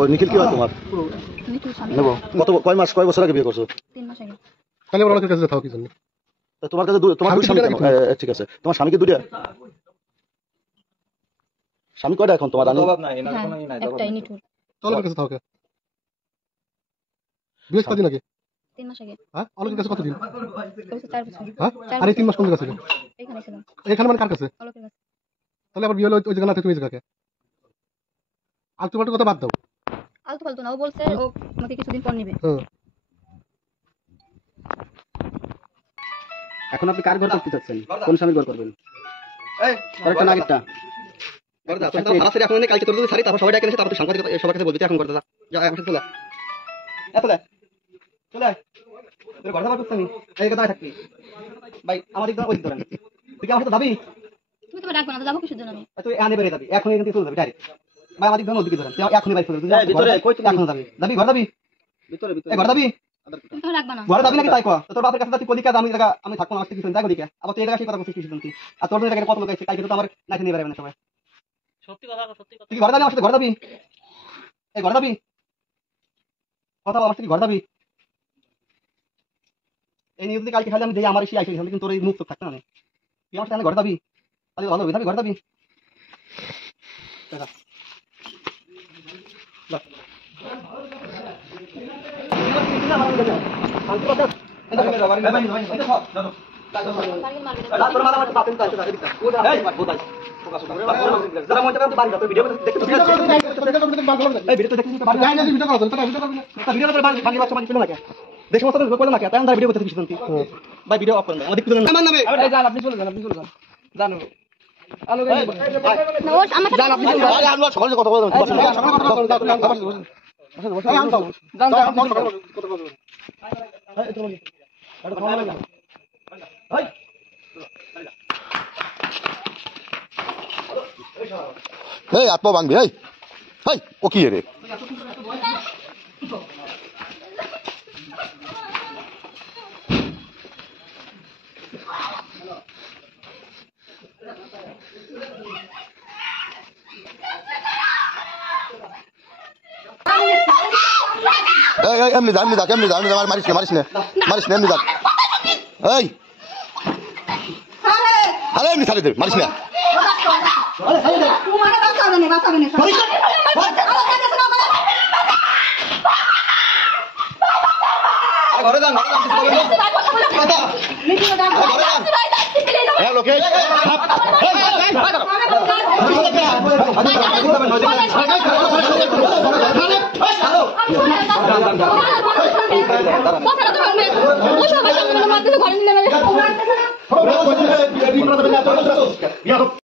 ওই নিখিল কি হয় তোমার? নেবো। কয় মাস কয় বছর আগে বিয়ে করছো? 3 মাস আগে। তাহলে আবার অনেকের কাছে থাও কি জন্য? তোমার কাছে তোমার দুই স্বামী কেন? ঠিক আছে, তোমার স্বামী কি দুইটা? স্বামী কয়টা এখন তোমার? জবাব নাই, এনার কোনো নাই, একটাই নিঠুর। তোমার কাছে থাও কে? বিয়ে কতদিন আগে? 3 মাস আগে। হ্যাঁ, অনেকের কাছে কতদিন? 4 বছর। হ্যাঁ, আরে 3 মাস কোন জায়গা ছিল? এখানে ছিলাম। এখানে মানে কার কাছে? অলোকের কাছে। তাহলে আবার বিয়ে হলো ওই জায়গা না, তুমি এই জায়গাকে আলতু ফালতু কথা বাদ দাও। আলতু ফালতু না, ও বলছে ও আমাকে কিছুদিন পর নিবে। এখন আপনি কার ঘর করতে চাচ্ছেন? কোন স্বামীর ঘর করবেন? আরেকটা না আগেরটা কালকে তোর যদি ছাড়ি তারপর সবাই ডেকে এসে তারপর সাংবাদিক সবার কাছে বলবি এখন করতে যা এখন চলে চলে চলে তোর ঘর করতে আমি এই কথা থাকবি ভাই আমার দিক ওই দিক ধরেন তুই কি আমার সাথে যাবি? তুমি তো ডাকবে না, তো যাবো কিসের জন্য আমি? তুই আনে বেরিয়ে যাবি এখন এখান থেকে চলে যাবি ডাইরেক্ট ভাই আমার দিক ধরেন ওদিকে ধরেন তুই এখনই বাইক চলে ভিতরে কই তুই এখন যাবি ঘর যাবি ভিতরে ভিতরে ঘর যাবি তুমি তো ডাকবে না। ঘর যাবি নাকি তাই কো তোর বাপের কাছে তুই কলি কাজ আমি থাকবো না আমার কিছু যাই ওদিকে আবার তুই এই জায়গা সেই কথা বলছিস কিছু তুই আর তোর জায়গায় কত লোক আছে কালকে তো আমার নাকি নিয়ে বেরাবে না সবাই সত্যি কথা তুই ঘর যাবি আমার সাথে ঘর যাবি এই ঘর যাবি কথা বল আমার সাথে ঘর যাবি এই নিউজ কালকে খালি আমি যে আমার এসে আইসি কিন্তু তোর এই মুখ তো থাকতে না তুই আমার সাথে ঘর যাবি তাহলে ভালো হবে ঘর যাবি এই আত্মা ভাঙবি এই এই ও কি রে এমনি যা মারিস না এমনি যা এই আরে এমনি ছাড়ে দে মারিস না ঘরে